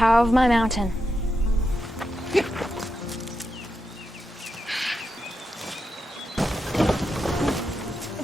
power of my mountain.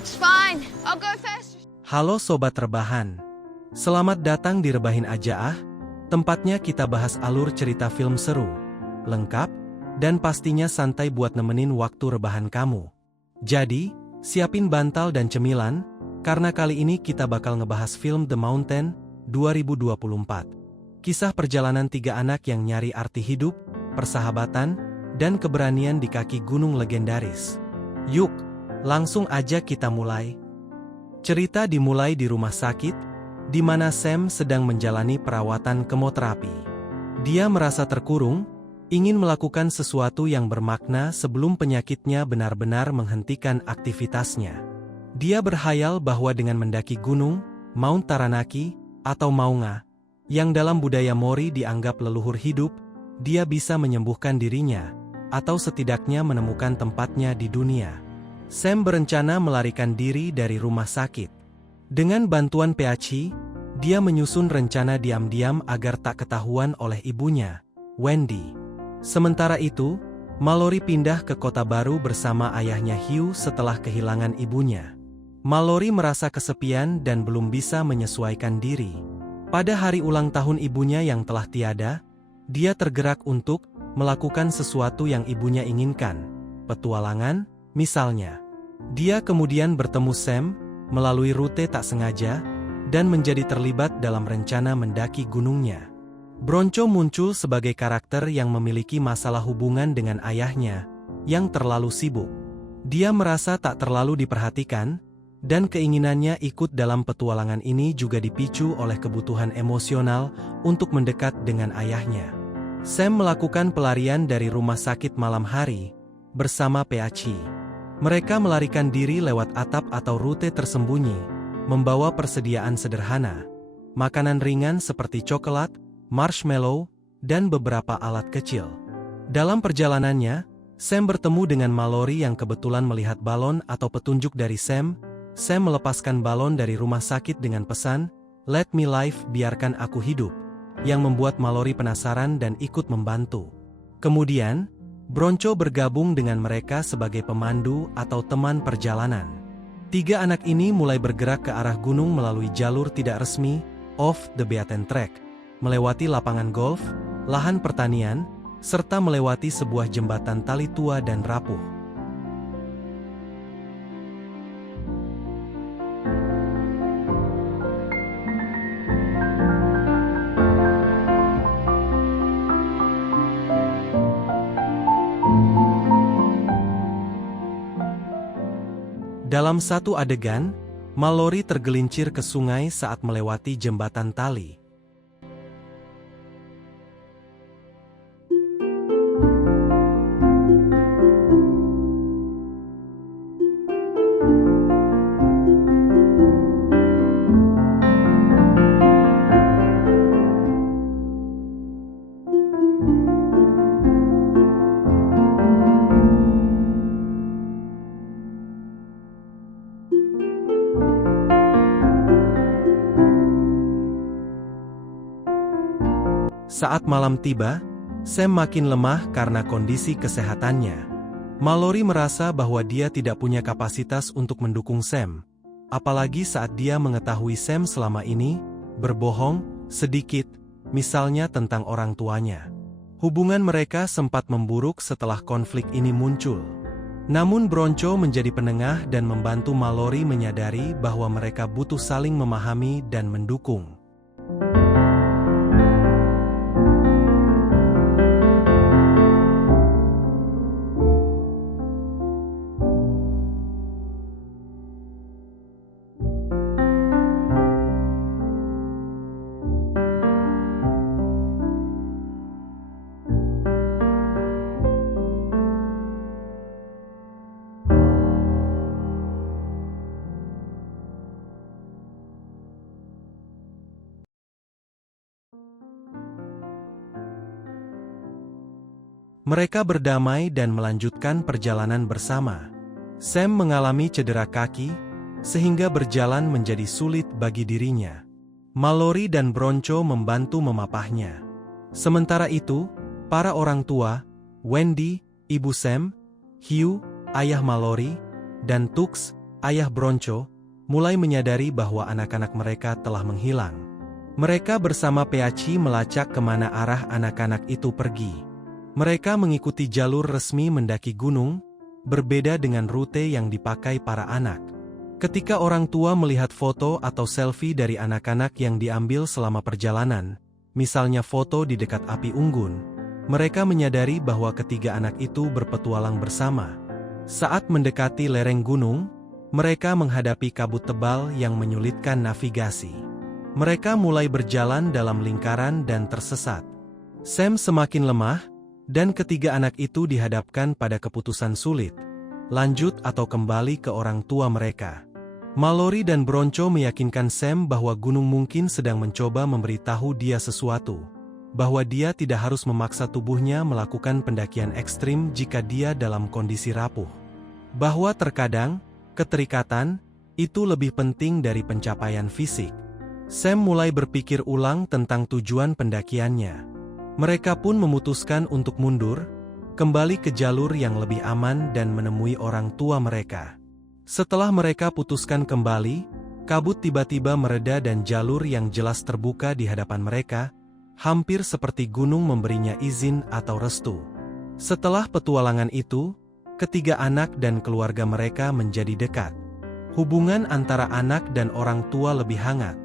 It's fine. I'll go first. Halo Sobat Rebahan. Selamat datang di Rebahin Aja Ah. Tempatnya kita bahas alur cerita film seru, lengkap, dan pastinya santai buat nemenin waktu rebahan kamu. Jadi, siapin bantal dan cemilan, karena kali ini kita bakal ngebahas film The Mountain 2024. Kisah perjalanan tiga anak yang nyari arti hidup, persahabatan, dan keberanian di kaki gunung legendaris. Yuk, langsung aja kita mulai. Cerita dimulai di rumah sakit, di mana Sam sedang menjalani perawatan kemoterapi. Dia merasa terkurung, ingin melakukan sesuatu yang bermakna sebelum penyakitnya benar-benar menghentikan aktivitasnya. Dia berhayal bahwa dengan mendaki gunung, Mount Taranaki, atau Maunga, yang dalam budaya Mori dianggap leluhur hidup, dia bisa menyembuhkan dirinya, atau setidaknya menemukan tempatnya di dunia. Sam berencana melarikan diri dari rumah sakit. Dengan bantuan Peachi, dia menyusun rencana diam-diam agar tak ketahuan oleh ibunya, Wendy. Sementara itu, Mallory pindah ke kota baru bersama ayahnya Hugh setelah kehilangan ibunya. Mallory merasa kesepian dan belum bisa menyesuaikan diri. Pada hari ulang tahun ibunya yang telah tiada, dia tergerak untuk melakukan sesuatu yang ibunya inginkan, petualangan, misalnya. Dia kemudian bertemu Sam melalui rute tak sengaja, dan menjadi terlibat dalam rencana mendaki gunungnya. Bronco muncul sebagai karakter yang memiliki masalah hubungan dengan ayahnya, yang terlalu sibuk. Dia merasa tak terlalu diperhatikan, dan keinginannya ikut dalam petualangan ini juga dipicu oleh kebutuhan emosional untuk mendekat dengan ayahnya. Sam melakukan pelarian dari rumah sakit malam hari, bersama Peachi. Mereka melarikan diri lewat atap atau rute tersembunyi, membawa persediaan sederhana, makanan ringan seperti coklat, marshmallow, dan beberapa alat kecil. Dalam perjalanannya, Sam bertemu dengan Mallory yang kebetulan melihat balon atau petunjuk dari Sam. Sam melepaskan balon dari rumah sakit dengan pesan, "Let me live, biarkan aku hidup," yang membuat Mallory penasaran dan ikut membantu. Kemudian, Bronco bergabung dengan mereka sebagai pemandu atau teman perjalanan. Tiga anak ini mulai bergerak ke arah gunung melalui jalur tidak resmi, off the beaten track, melewati lapangan golf, lahan pertanian, serta melewati sebuah jembatan tali tua dan rapuh. Dalam satu adegan, Mallory tergelincir ke sungai saat melewati jembatan tali. Saat malam tiba, Sam makin lemah karena kondisi kesehatannya. Mallory merasa bahwa dia tidak punya kapasitas untuk mendukung Sam, apalagi saat dia mengetahui Sam selama ini berbohong sedikit, misalnya tentang orang tuanya. Hubungan mereka sempat memburuk setelah konflik ini muncul. Namun Bronco menjadi penengah dan membantu Mallory menyadari bahwa mereka butuh saling memahami dan mendukung. Mereka berdamai dan melanjutkan perjalanan bersama. Sam mengalami cedera kaki, sehingga berjalan menjadi sulit bagi dirinya. Mallory dan Bronco membantu memapahnya. Sementara itu, para orang tua, Wendy, ibu Sam, Hugh, ayah Mallory, dan Tux, ayah Broncho, mulai menyadari bahwa anak-anak mereka telah menghilang. Mereka bersama Peachy melacak kemana arah anak-anak itu pergi. Mereka mengikuti jalur resmi mendaki gunung, berbeda dengan rute yang dipakai para anak. Ketika orang tua melihat foto atau selfie dari anak-anak yang diambil selama perjalanan, misalnya foto di dekat api unggun, mereka menyadari bahwa ketiga anak itu berpetualang bersama. Saat mendekati lereng gunung, mereka menghadapi kabut tebal yang menyulitkan navigasi. Mereka mulai berjalan dalam lingkaran dan tersesat. Sam semakin lemah, dan ketiga anak itu dihadapkan pada keputusan sulit, lanjut atau kembali ke orang tua mereka. Mallory dan Broncho meyakinkan Sam bahwa gunung mungkin sedang mencoba memberitahu dia sesuatu, bahwa dia tidak harus memaksa tubuhnya melakukan pendakian ekstrim jika dia dalam kondisi rapuh. Bahwa terkadang, keterikatan, itu lebih penting dari pencapaian fisik. Sam mulai berpikir ulang tentang tujuan pendakiannya. Mereka pun memutuskan untuk mundur, kembali ke jalur yang lebih aman dan menemui orang tua mereka. Setelah mereka putuskan kembali, kabut tiba-tiba mereda dan jalur yang jelas terbuka di hadapan mereka, hampir seperti gunung memberinya izin atau restu. Setelah petualangan itu, ketiga anak dan keluarga mereka menjadi dekat. Hubungan antara anak dan orang tua lebih hangat.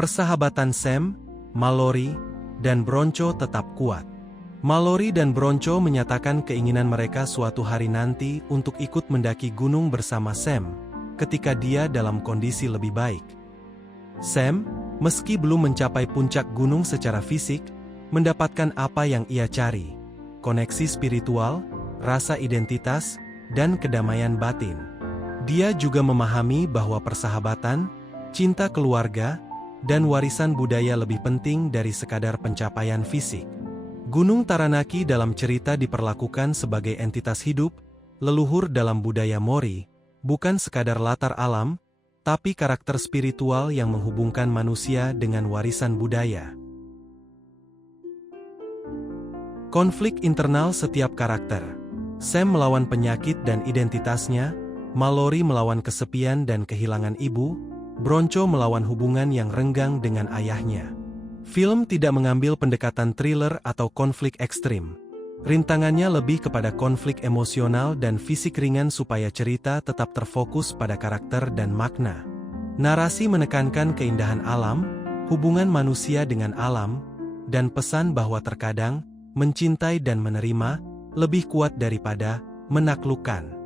Persahabatan Sam, Mallory, dan Broncho tetap kuat. Mallory dan Broncho menyatakan keinginan mereka suatu hari nanti untuk ikut mendaki gunung bersama Sam, ketika dia dalam kondisi lebih baik. Sam, meski belum mencapai puncak gunung secara fisik, mendapatkan apa yang ia cari: koneksi spiritual, rasa identitas, dan kedamaian batin. Dia juga memahami bahwa persahabatan, cinta keluarga, dan warisan budaya lebih penting dari sekadar pencapaian fisik. Gunung Taranaki dalam cerita diperlakukan sebagai entitas hidup, leluhur dalam budaya Mori, bukan sekadar latar alam, tapi karakter spiritual yang menghubungkan manusia dengan warisan budaya. Konflik internal setiap karakter. Sam melawan penyakit dan identitasnya, Mallory melawan kesepian dan kehilangan ibu, Broncho melawan hubungan yang renggang dengan ayahnya. Film tidak mengambil pendekatan thriller atau konflik ekstrim. Rintangannya lebih kepada konflik emosional dan fisik ringan supaya cerita tetap terfokus pada karakter dan makna. Narasi menekankan keindahan alam, hubungan manusia dengan alam, dan pesan bahwa terkadang, mencintai dan menerima, lebih kuat daripada menaklukkan.